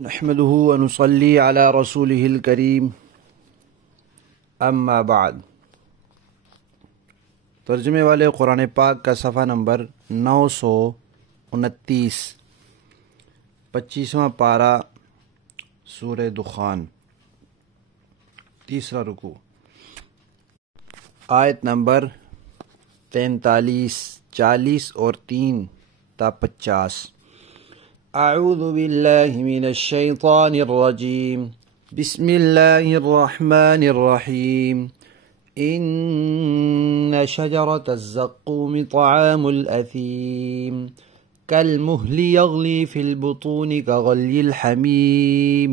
نحمده ونصلي على رسوله الكريم اما بعد۔ ترجمے والے قرآن پاک کا صفحہ نمبر 929، 25واں پارہ، سورہ دخان، تیسرا رکوع، آیت نمبر 43، 40 اور 3 تا 50۔ اعوذ باللہ من الشیطان الرجیم، بسم اللہ الرحمن الرحیم۔ ان شجرة الزقوم طعام الأثیم كالمهل يغلي في البطون كغلي الحميم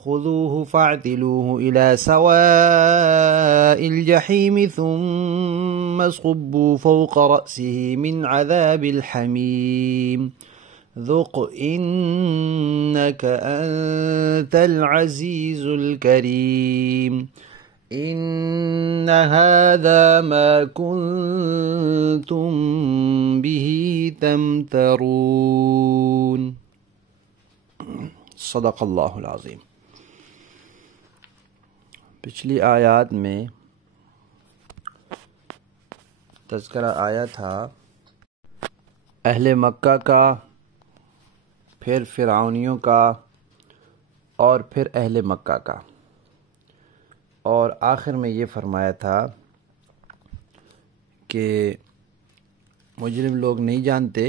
خذوه فاعتلوه إلى سواء الجحيم ثم صبوا فوق رأسه من عذاب الحميم ذق إنك أنت العزيز الكريم إن هذا ما كنتم به تمترون۔ صدق اللہ العظیم۔ پچھلی آیات میں تذکرہ آیا تھا اہل مکہ کا، پھر فرعونیوں کا، اور پھر اہل مکہ کا، اور آخر میں یہ فرمایا تھا کہ مجرم لوگ نہیں جانتے،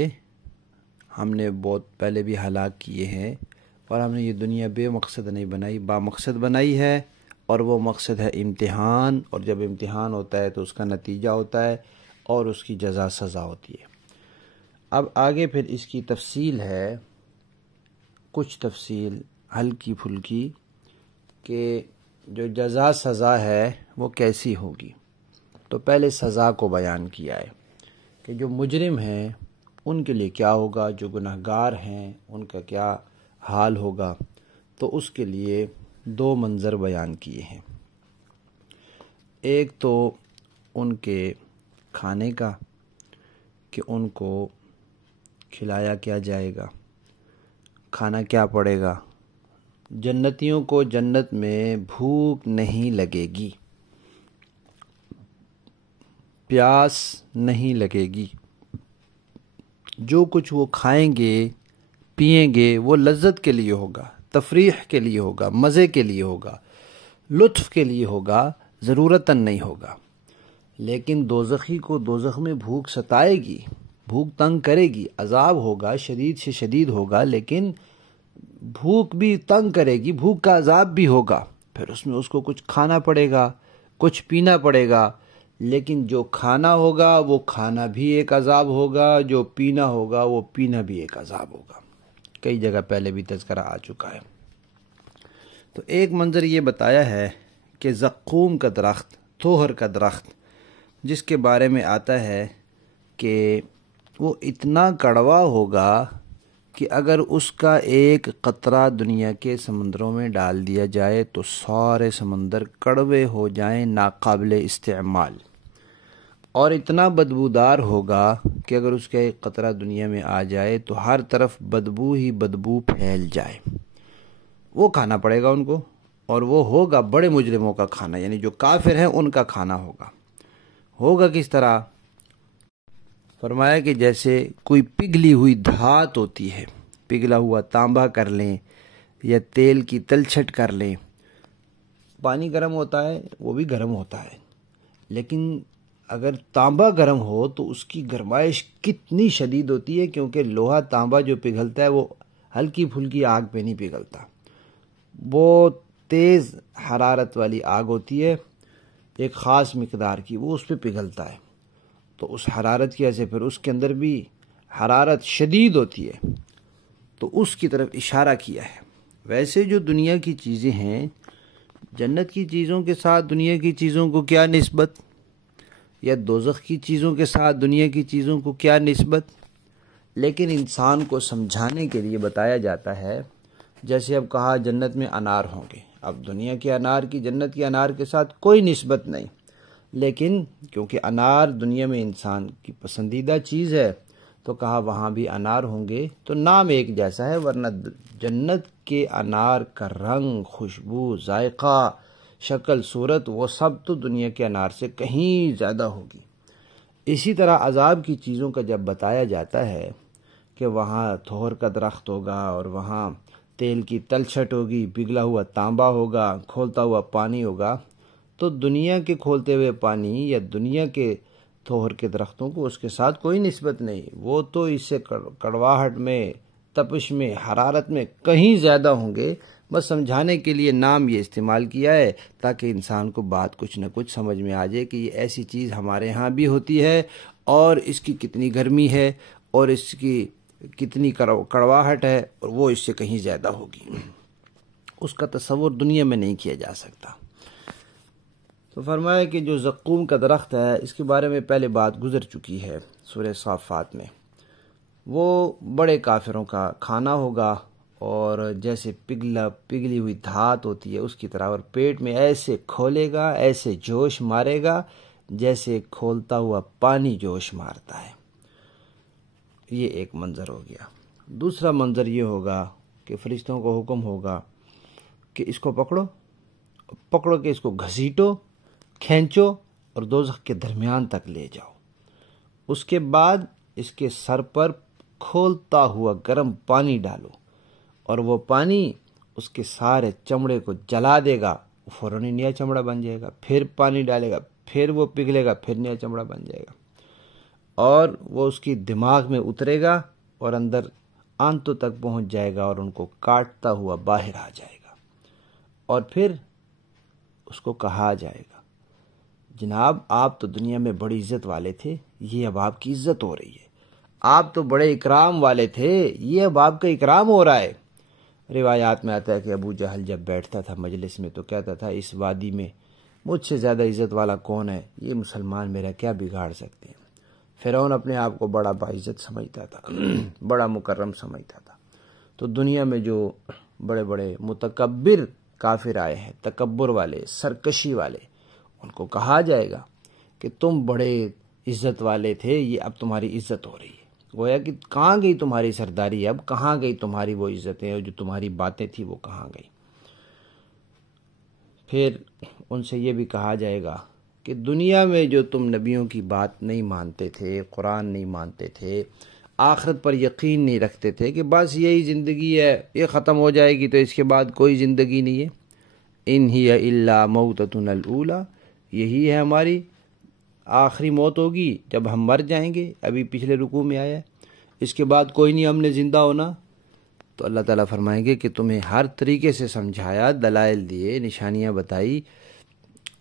ہم نے بہت پہلے بھی ہلاک کیے ہیں، اور ہم نے یہ دنیا بے مقصد نہیں بنائی، با مقصد بنائی ہے، اور وہ مقصد ہے امتحان، اور جب امتحان ہوتا ہے تو اس کا نتیجہ ہوتا ہے اور اس کی جزا سزا ہوتی ہے۔ اب آگے پھر اس کی تفصیل ہے، کچھ تفصیل ہلکی پھلکی، کہ جو جزا سزا ہے وہ کیسی ہوگی۔ تو پہلے سزا کو بیان کیا ہے کہ جو مجرم ہیں ان کے لیے کیا ہوگا، جو گنہگار ہیں ان کا کیا حال ہوگا۔ تو اس کے لیے دو منظر بیان کیے ہیں، ایک تو ان کے کھانے کا، کہ ان کو کھلایا کیا جائے گا، کھانا کیا پڑے گا۔ جنتیوں کو جنت میں بھوک نہیں لگے گی، پیاس نہیں لگے گی، جو کچھ وہ کھائیں گے پئیں گے وہ لذت کے لیے ہوگا، تفریح کے لیے ہوگا، مزے کے لیے ہوگا، لطف کے لیے ہوگا، ضرورتاً نہیں ہوگا۔ لیکن دوزخی کو دوزخ میں بھوک ستائے گی، بھوک تنگ کرے گی، عذاب ہوگا، شدید سے شدید ہوگا، لیکن بھوک بھی تنگ کرے گی، بھوک کا عذاب بھی ہوگا۔ پھر اس میں اس کو کچھ کھانا پڑے گا، کچھ پینا پڑے گا، لیکن جو کھانا ہوگا وہ کھانا بھی ایک عذاب ہوگا، جو پینا ہوگا وہ پینا بھی ایک عذاب ہوگا۔ کئی جگہ پہلے بھی تذکرہ آ چکا ہے۔ تو ایک منظر یہ بتایا ہے کہ زقوم کا درخت، تھوہر کا درخت، جس کے بارے میں آتا ہے کہ وہ اتنا کڑوا ہوگا کہ اگر اس کا ایک قطرہ دنیا کے سمندروں میں ڈال دیا جائے تو سارے سمندر کڑوے ہو جائیں، ناقابل استعمال، اور اتنا بدبودار ہوگا کہ اگر اس کا ایک قطرہ دنیا میں آ جائے تو ہر طرف بدبو ہی بدبو پھیل جائے۔ وہ کھانا پڑے گا ان کو، اور وہ ہوگا بڑے مجرموں کا کھانا، یعنی جو کافر ہیں ان کا کھانا ہوگا کس طرح؟ فرمایا کہ جیسے کوئی پگھلی ہوئی دھات ہوتی ہے، پگھلا ہوا تانبا کر لیں یا تیل کی تلچھٹ کر لیں، پانی گرم ہوتا ہے وہ بھی گرم ہوتا ہے، لیکن اگر تانبا گرم ہو تو اس کی گرمائش کتنی شدید ہوتی ہے، کیونکہ لوہا تانبا جو پگھلتا ہے وہ ہلکی پھلکی آگ پہ نہیں پگھلتا، بہت تیز حرارت والی آگ ہوتی ہے، ایک خاص مقدار کی، وہ اس پہ پگھلتا ہے۔ تو اس حرارت کی وجہ سے پھر اس کے اندر بھی حرارت شدید ہوتی ہے، تو اس کی طرف اشارہ کیا ہے۔ ویسے جو دنیا کی چیزیں ہیں، جنت کی چیزوں کے ساتھ دنیا کی چیزوں کو کیا نسبت، یا دوزخ کی چیزوں کے ساتھ دنیا کی چیزوں کو کیا نسبت، لیکن انسان کو سمجھانے کے لیے بتایا جاتا ہے۔ جیسے اب کہا جنت میں انار ہوں گے، اب دنیا کے انار کی جنت کے انار کے ساتھ کوئی نسبت نہیں، لیکن کیونکہ انار دنیا میں انسان کی پسندیدہ چیز ہے تو کہا وہاں بھی انار ہوں گے، تو نام ایک جیسا ہے، ورنہ جنت کے انار کا رنگ، خوشبو، ذائقہ، شکل، صورت، وہ سب تو دنیا کے انار سے کہیں زیادہ ہوگی۔ اسی طرح عذاب کی چیزوں کا جب بتایا جاتا ہے کہ وہاں تھور کا درخت ہوگا اور وہاں تیل کی تلچھٹ ہوگی، پگھلا ہوا تانبا ہوگا، کھولتا ہوا پانی ہوگا، تو دنیا کے کھولتے ہوئے پانی یا دنیا کے تھور کے درختوں کو اس کے ساتھ کوئی نسبت نہیں، وہ تو اس سے کڑواہٹ میں، تپش میں، حرارت میں کہیں زیادہ ہوں گے۔ بس سمجھانے کے لیے نام یہ استعمال کیا ہے تاکہ انسان کو بات کچھ نہ کچھ سمجھ میں آ جائے کہ یہ ایسی چیز ہمارے ہاں بھی ہوتی ہے اور اس کی کتنی گرمی ہے اور اس کی کتنی کڑواہٹ ہے، اور وہ اس سے کہیں زیادہ ہوگی۔ اس کا تصور دنیا میں نہیں کیا جا سکتا۔ تو فرمایا کہ جو زقوم کا درخت ہے، اس کے بارے میں پہلے بات گزر چکی ہے سورہ صافات میں، وہ بڑے کافروں کا کھانا ہوگا، اور جیسے پگھلی ہوئی دھات ہوتی ہے اس کی طرح، اور پیٹ میں ایسے کھولے گا، ایسے جوش مارے گا جیسے کھولتا ہوا پانی جوش مارتا ہے۔ یہ ایک منظر ہو گیا۔ دوسرا منظر یہ ہوگا کہ فرشتوں کو حکم ہوگا کہ اس کو پکڑو کہ اس کو گھسیٹو، کھینچو اور دوزخ کے درمیان تک لے جاؤ۔ اس کے بعد اس کے سر پر کھولتا ہوا گرم پانی ڈالو، اور وہ پانی اس کے سارے چمڑے کو جلا دے گا، فوراً ہی نیا چمڑا بن جائے گا۔ پھر پانی ڈالے گا، پھر وہ پگھلے گا، پھر نیا چمڑا بن جائے گا، اور وہ اس کی دماغ میں اترے گا اور اندر آنتوں تک پہنچ جائے گا اور ان کو کاٹتا ہوا باہر آ جائے گا۔ اور پھر اس کو کہا جائے گا جناب آپ تو دنیا میں بڑی عزت والے تھے، یہ اب آپ کی عزت ہو رہی ہے، آپ تو بڑے اکرام والے تھے، یہ اب آپ کا اکرام ہو رہا ہے۔ روایات میں آتا ہے کہ ابو جہل جب بیٹھتا تھا مجلس میں تو کہتا تھا اس وادی میں مجھ سے زیادہ عزت والا کون ہے، یہ مسلمان میرا کیا بگاڑ سکتے ہیں۔ فرعون اپنے آپ کو بڑا باعزت سمجھتا تھا، بڑا مکرم سمجھتا تھا۔ تو دنیا میں جو بڑے بڑے متکبر کافر آئے ہیں، تکبر والے، سرکشی والے، ان کو کہا جائے گا کہ تم بڑے عزت والے تھے، یہ اب تمہاری عزت ہو رہی ہے۔ گویا کہ کہاں گئی تمہاری سرداری، اب کہاں گئی تمہاری وہ عزتیں، اور جو تمہاری باتیں تھی وہ کہاں گئی۔ پھر ان سے یہ بھی کہا جائے گا کہ دنیا میں جو تم نبیوں کی بات نہیں مانتے تھے، قرآن نہیں مانتے تھے، آخرت پر یقین نہیں رکھتے تھے کہ بس یہی زندگی ہے، یہ ختم ہو جائے گی تو اس کے بعد کوئی زندگی نہیں ہے، ان ہی الا موتتنا الاولی، یہی ہے ہماری آخری موت ہوگی جب ہم مر جائیں گے۔ ابھی پچھلے رکوع میں آیا ہے اس کے بعد کوئی نہیں ہم نے زندہ ہونا۔ تو اللہ تعالیٰ فرمائیں گے کہ تمہیں ہر طریقے سے سمجھایا، دلائل دیے، نشانیاں بتائی،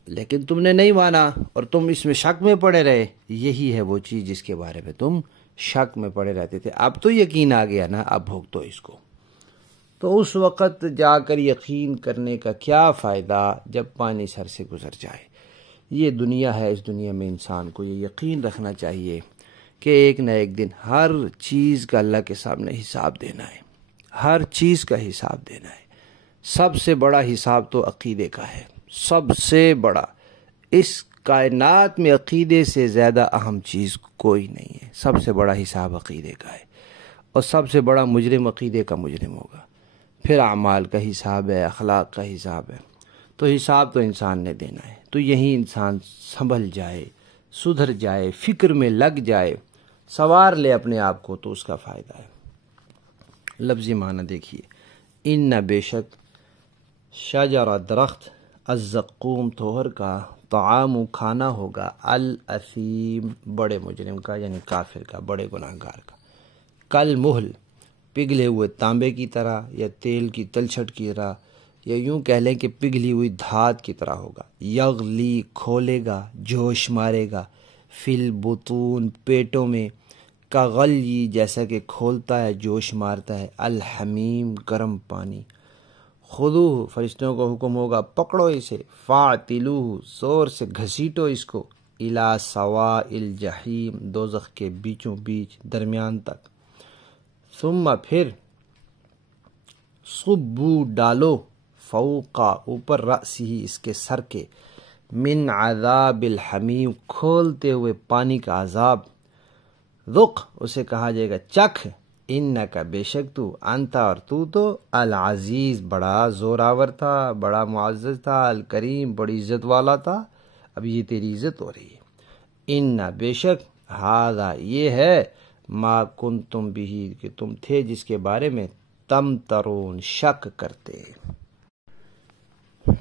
لیکن تم نے نہیں مانا اور تم اس میں شک میں پڑے رہے۔ یہی ہے وہ چیز جس کے بارے میں تم شک میں پڑے رہتے تھے، اب تو یقین آ گیا نا، اب بھگتو اس کو۔ تو اس وقت جا کر یقین کرنے کا کیا فائدہ جب پانی سر سے گزر جائے۔ یہ دنیا ہے، اس دنیا میں انسان کو یہ یقین رکھنا چاہیے کہ ایک نہ ایک دن ہر چیز کا اللہ کے سامنے حساب دینا ہے، ہر چیز کا حساب دینا ہے۔ سب سے بڑا حساب تو عقیدے کا ہے، سب سے بڑا۔ اس کائنات میں عقیدے سے زیادہ اہم چیز کوئی نہیں ہے۔ سب سے بڑا حساب عقیدے کا ہے، اور سب سے بڑا مجرم عقیدے کا مجرم ہوگا۔ پھر اعمال کا حساب ہے، اخلاق کا حساب ہے۔ تو حساب تو انسان نے دینا ہے۔ تو یہی انسان سنبھل جائے، سدھر جائے، فکر میں لگ جائے، سنوار لے اپنے آپ کو، تو اس کا فائدہ ہے۔ لفظی معنی دیکھیے، ان نہ بے شک شجرہ درخت، الزقوم تھوہر کا، طعام کھانا ہوگا، الاثیم بڑے مجرم کا، یعنی کافر کا، بڑے گناہگار کا، کل محل پگھلے ہوئے تانبے کی طرح، یا تیل کی تلچھٹ کی طرح، یا یوں کہہ لیں کہ پگھلی ہوئی دھات کی طرح ہوگا۔ یغلی کھولے گا، جوش مارے گا، فی البطون پیٹوں میں، کغلی جیسا کہ کھولتا ہے، جوش مارتا ہے، الحمیم گرم پانی۔ خذوہ فرشتوں کو حکم ہوگا پکڑو اسے، فاعتلوہ زور سے گھسیٹو اس کو، الی سواء الجحیم دوزخ کے بیچوں بیچ درمیان تک، ثم پھر صبو ڈالو، فوقا اوپر، رأسہ اس کے سر کے، من عذاب الحمیم کھولتے ہوئے پانی کا عذاب، ذق اسے کہا جائے گا چکھ، انکا بے شک تو، انتا اور تو العزیز بڑا زوراور تھا، بڑا معزز تھا، الکریم بڑی عزت والا تھا، اب یہ تیری عزت ہو رہی ہے۔ ان بے شک ہذا یہ ہے، ما کنتم بھی کہ تم تھے جس کے بارے میں تمترون شک کرتے۔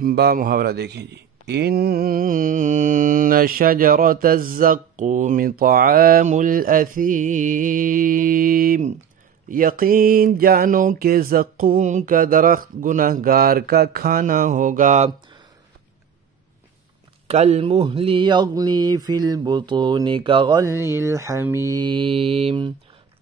با محاورہ دیکھیں جی، ان شجرۃ الزقوم طعام الاثیم، یقین جانو کہ زقوم کا درخت گنہگار کا کھانا ہوگا، کالمہل یغلی فی البطون کغلی الحمیم،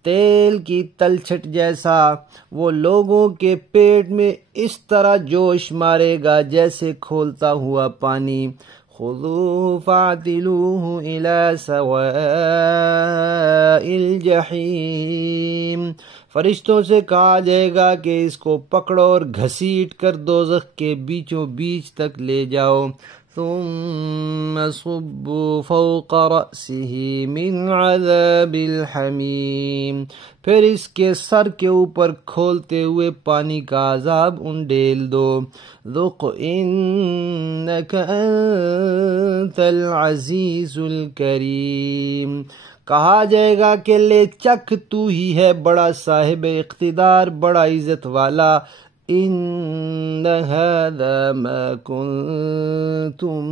تیل کی تلچھٹ جیسا وہ لوگوں کے پیٹ میں اس طرح جوش مارے گا جیسے کھولتا ہوا پانی۔ خذوہ فاعتلوہ الی سواء الجحیم، فرشتوں سے کہا جائے گا کہ اس کو پکڑو اور گھسیٹ کر دوزخ کے بیچوں بیچ تک لے جاؤ۔ ثم صبوا فوق رأسه من عذاب الحمیم، پھر اس کے سر کے اوپر کھولتے ہوئے پانی کا عذاب انڈیل دو۔ ذق انک انت العزیز الکریم، کہا جائے گا کہ لے چکھ تو ہی ہے بڑا صاحب اقتدار، بڑا عزت والا۔ ان هذا ما کنتم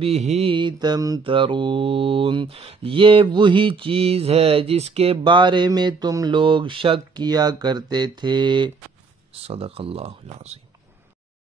به تمترون، یہ وہی چیز ہے جس کے بارے میں تم لوگ شک کیا کرتے تھے۔ صدق اللہ العظیم۔